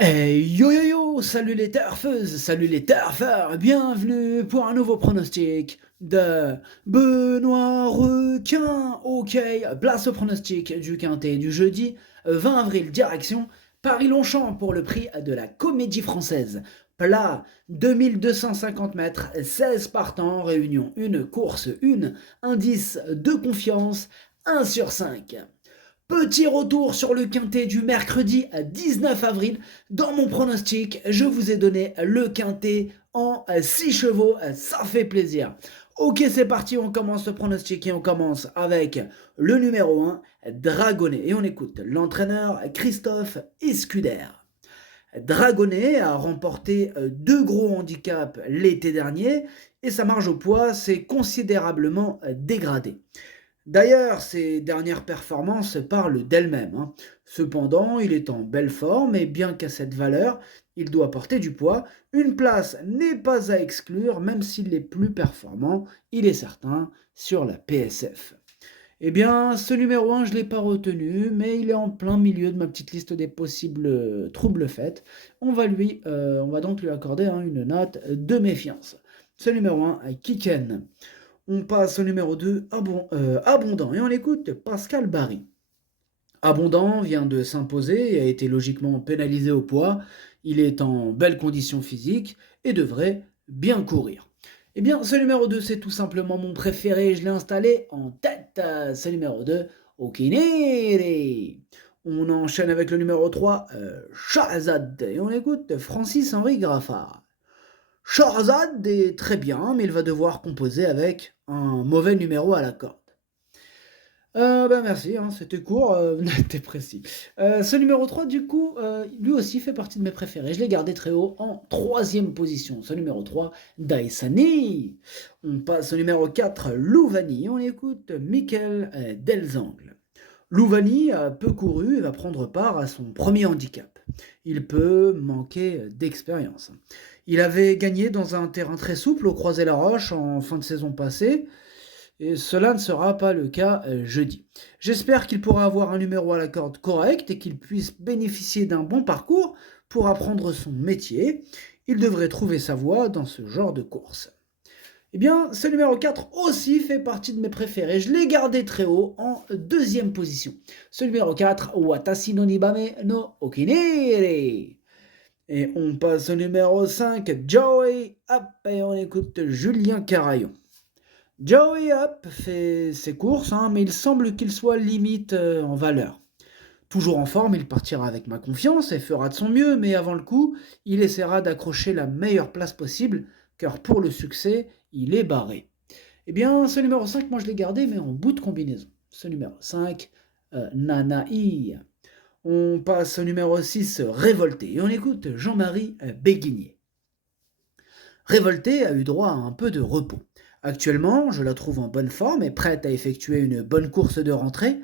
Yo yo yo, salut les turfeuses, salut les turfeurs, bienvenue pour un nouveau pronostic de Benoît Requin. Ok, place au pronostic du quintet du jeudi 20 avril, direction Paris-Longchamp pour le prix de la Comédie Française. Plat 2250 mètres, 16 partants, réunion 1, course 1, indice de confiance 1 sur 5. Petit retour sur le quintet du mercredi 19 avril. Dans mon pronostic, je vous ai donné le quintet en 6 chevaux. Ça fait plaisir. Ok, c'est parti, on commence le pronostic et on commence avec le numéro 1, Dragonnet. Et on écoute l'entraîneur Christophe Escuder. Dragonnet a remporté deux gros handicaps l'été dernier et sa marge au poids s'est considérablement dégradée. D'ailleurs, ses dernières performances parlent d'elles-mêmes, hein. Cependant, il est en belle forme et bien qu'à cette valeur, il doit porter du poids. Une place n'est pas à exclure, même s'il est plus performant, il est certain, sur la PSF. Eh bien, ce numéro 1, je ne l'ai pas retenu, mais il est en plein milieu de ma petite liste des possibles troubles faits. On va donc lui accorder une note de méfiance. Ce numéro 1, Kiken. On passe au numéro 2, Abondant, et on écoute Pascal Barry. Abondant vient de s'imposer et a été logiquement pénalisé au poids. Il est en belle condition physique et devrait bien courir. Eh bien, ce numéro 2, c'est tout simplement mon préféré. Je l'ai installé en tête. Ce numéro 2, Okinere. On enchaîne avec le numéro 3, Shahzad. Et on écoute Francis-Henri Graffard. Shahzad est très bien, mais il va devoir composer avec un mauvais numéro à la corde. Merci, hein, c'était court, net et précis. Ce numéro 3, du coup, lui aussi fait partie de mes préférés. Je l'ai gardé très haut en troisième position. Ce numéro 3, Daisani. On passe au numéro 4, Louvani. On écoute Michael Delzangle. Louvani a peu couru et va prendre part à son premier handicap. Il peut manquer d'expérience. Il avait gagné dans un terrain très souple au Croisé-la-Roche en fin de saison passée, et cela ne sera pas le cas jeudi. J'espère qu'il pourra avoir un numéro à la corde correct et qu'il puisse bénéficier d'un bon parcours pour apprendre son métier. Il devrait trouver sa voie dans ce genre de course. Eh bien, ce numéro 4 aussi fait partie de mes préférés. Je l'ai gardé très haut en deuxième position. Ce numéro 4, Watashi no Nibame no Okinere. Et on passe au numéro 5, Joey Up, et on écoute Julien Carayon. Joey Up fait ses courses, hein, mais il semble qu'il soit limite en valeur. Toujours en forme, il partira avec ma confiance et fera de son mieux, mais avant le coup, il essaiera d'accrocher la meilleure place possible, car pour le succès, il est barré. Eh bien, ce numéro 5, moi je l'ai gardé, mais en bout de combinaison. Ce numéro 5, Nanaï. On passe au numéro 6, Révolté, et on écoute Jean-Marie Béguinier. Révolté a eu droit à un peu de repos. Actuellement, je la trouve en bonne forme et prête à effectuer une bonne course de rentrée.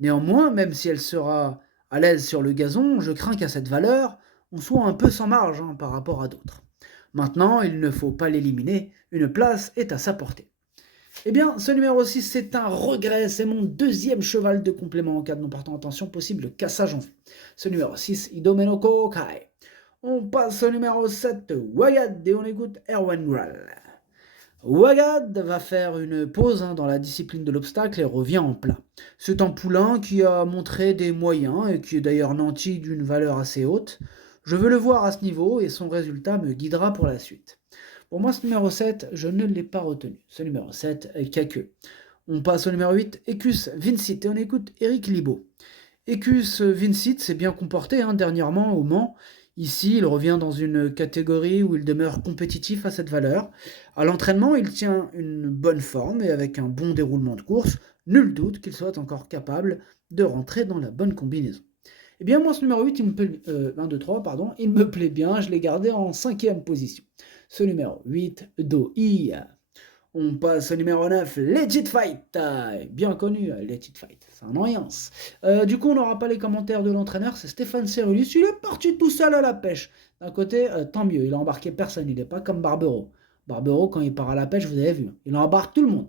Néanmoins, même si elle sera à l'aise sur le gazon, je crains qu'à cette valeur, on soit un peu sans marge par rapport à d'autres. Maintenant, il ne faut pas l'éliminer, une place est à sa portée. Eh bien, ce numéro 6, c'est un regret, c'est mon deuxième cheval de complément en cas de non partant. Attention, possible cassage en vue. Ce numéro 6, Idomenoko Kai. On passe au numéro 7, Wagad, et on écoute Erwan Gral. Wagad va faire une pause dans la discipline de l'obstacle et revient en plat. C'est un poulain qui a montré des moyens et qui est d'ailleurs nanti d'une valeur assez haute. Je veux le voir à ce niveau et son résultat me guidera pour la suite. Pour moi, ce numéro 7, je ne l'ai pas retenu. Ce numéro 7, Kaku. On passe au numéro 8, Ecus Vincit, et on écoute Eric Libaud. Ecus Vincit s'est bien comporté dernièrement au Mans. Ici, il revient dans une catégorie où il demeure compétitif à cette valeur. À l'entraînement, il tient une bonne forme et avec un bon déroulement de course, nul doute qu'il soit encore capable de rentrer dans la bonne combinaison. Eh bien, moi, ce numéro 8, il me plaît, 1, 2, 3, pardon, il me plaît bien, je l'ai gardé en cinquième position. Ce numéro 8, Doi. On passe au numéro 9, Legit Fight. Bien connu, Legit Fight, c'est un annoyance. Du coup, on n'aura pas les commentaires de l'entraîneur, c'est Stéphane Cerullis. Il est parti tout seul à la pêche. D'un côté, tant mieux, il a embarqué personne, il n'est pas comme Barbero. Barbero, quand il part à la pêche, vous avez vu, il embarque tout le monde.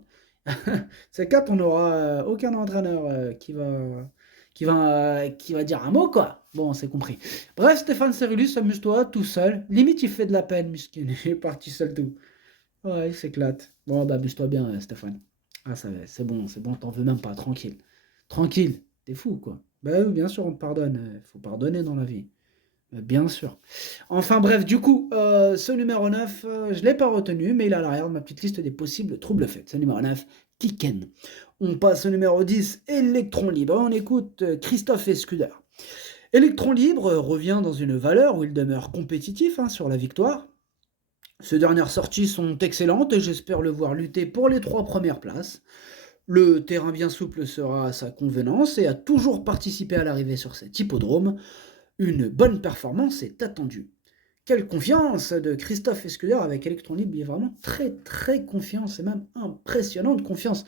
C'est 4, on n'aura aucun entraîneur qui va dire un mot, quoi. Bon, c'est compris. Bref, Stéphane Cerulus, amuse-toi tout seul. Limite, il fait de la peine, muskin. Il est parti seul tout. Ouais, il s'éclate. Bon, bah, amuse-toi bien, Stéphane. Ah, ça va, c'est bon, t'en veux même pas, tranquille. Tranquille, t'es fou, quoi. Bah oui, bien sûr, on te pardonne. Faut pardonner dans la vie. Bien sûr. Enfin bref, du coup, ce numéro 9, je ne l'ai pas retenu, mais il est à l'arrière de ma petite liste des possibles troubles faits. Ce numéro 9, Kiken. On passe au numéro 10, Électron Libre. On écoute Christophe Escuder. Électron Libre revient dans une valeur où il demeure compétitif sur la victoire. Ses dernières sorties sont excellentes et j'espère le voir lutter pour les 3 premières places. Le terrain bien souple sera à sa convenance et a toujours participé à l'arrivée sur cet hippodrome. Une bonne performance est attendue. Quelle confiance de Christophe Escuder avec Electron Libre, il est vraiment très confiant, c'est même impressionnante confiance.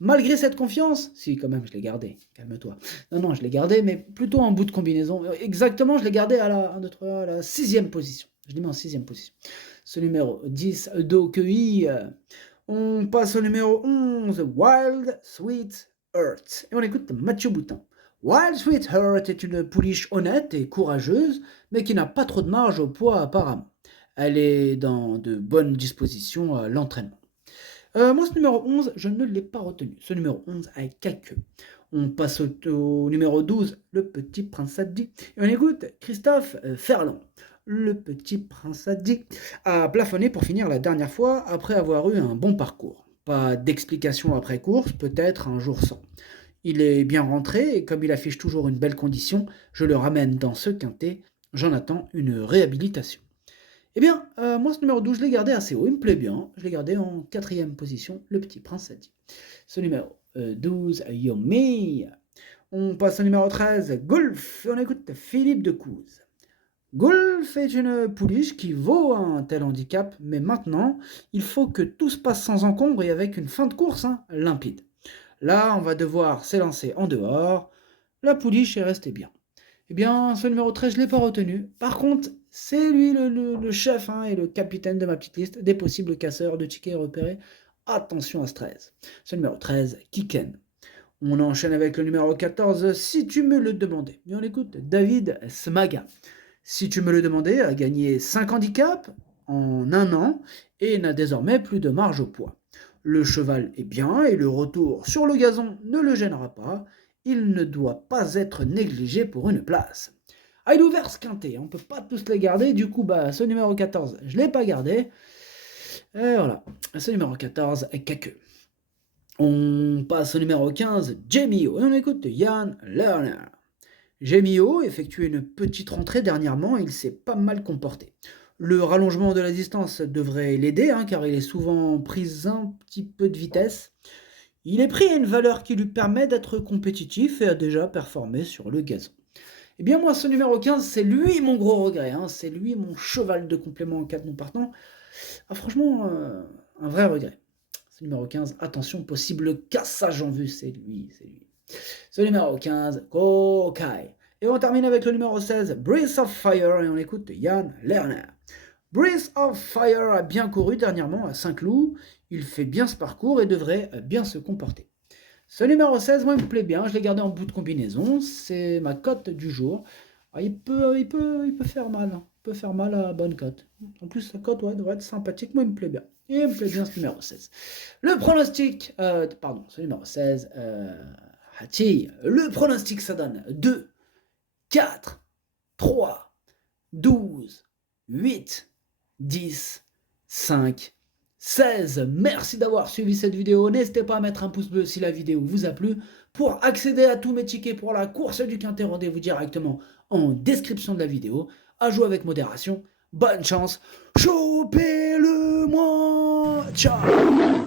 Malgré cette confiance, si quand même je l'ai gardé, calme-toi. Non, je l'ai gardé, mais plutôt en bout de combinaison. Exactement, je l'ai gardé à la 6e position. Je l'ai mis en 6e position. Ce numéro 10, Dokui. On passe au numéro 11, Wild Sweet Earth. Et on écoute Mathieu Boutin. Wild Sweet Heart est une pouliche honnête et courageuse, mais qui n'a pas trop de marge au poids apparemment. Elle est dans de bonnes dispositions à l'entraînement. Moi, ce numéro 11, je ne l'ai pas retenu. Ce numéro 11 a quelques. On passe au numéro 12, le petit prince Sadi. Et on écoute Christophe Ferland. Le petit prince Sadi a plafonné pour finir la dernière fois après avoir eu un bon parcours. Pas d'explication après course, peut-être un jour sans. Il est bien rentré et comme il affiche toujours une belle condition, je le ramène dans ce quintet. J'en attends une réhabilitation. Eh bien, moi ce numéro 12, je l'ai gardé assez haut, il me plaît bien. Je l'ai gardé en 4e position, le petit prince Sadi. Ce numéro 12, Yomi. On passe au numéro 13, Golf. On écoute Philippe de Couze. Golf est une pouliche qui vaut un tel handicap, mais maintenant, il faut que tout se passe sans encombre et avec une fin de course limpide. Là, on va devoir s'élancer en dehors. La pouliche est restée bien. Eh bien, ce numéro 13, je ne l'ai pas retenu. Par contre, c'est lui le chef et le capitaine de ma petite liste des possibles casseurs de tickets repérés. Attention à ce 13. Ce numéro 13, Kiken. On enchaîne avec le numéro 14, Si tu me le demandais. Et on écoute David Smaga. Si tu me le demandais, a gagné 5 handicaps en un an et n'a désormais plus de marge au poids. Le cheval est bien et le retour sur le gazon ne le gênera pas. Il ne doit pas être négligé pour une place. Ah, il est ouvert ce quintet, on ne peut pas tous les garder, du coup, ce numéro 14, je ne l'ai pas gardé. Et voilà, ce numéro 14, Kaku. On passe au numéro 15, Jamio, et on écoute Yann Lerner. Jamio effectue une petite rentrée dernièrement, il s'est pas mal comporté. Le rallongement de la distance devrait l'aider, car il est souvent pris un petit peu de vitesse. Il est pris à une valeur qui lui permet d'être compétitif et a déjà performé sur le gazon. Eh bien moi, ce numéro 15, c'est lui mon gros regret, c'est lui mon cheval de complément en cas de non partant. Ah, franchement, un vrai regret. Ce numéro 15, attention, possible cassage en vue, c'est lui. Ce numéro 15, Kokai. Et on termine avec le numéro 16, Breath of Fire, et on écoute Yann Lerner. Breath of Fire a bien couru dernièrement à Saint-Cloud, il fait bien ce parcours et devrait bien se comporter. Ce numéro 16, moi il me plaît bien, je l'ai gardé en bout de combinaison, c'est ma cote du jour. Ah, il peut faire mal, il peut faire mal à la bonne cote. En plus sa cote devrait être sympathique, moi il me plaît bien. Et il me plaît bien ce numéro 16. Le pronostic, ce numéro 16, Hati, le pronostic ça donne 2, 4, 3, 12, 8, 10, 5, 16. Merci d'avoir suivi cette vidéo. N'hésitez pas à mettre un pouce bleu si la vidéo vous a plu. Pour accéder à tous mes tickets pour la course du quintet, rendez-vous directement en description de la vidéo. À jouer avec modération. Bonne chance. Chopez-le-moi. Ciao.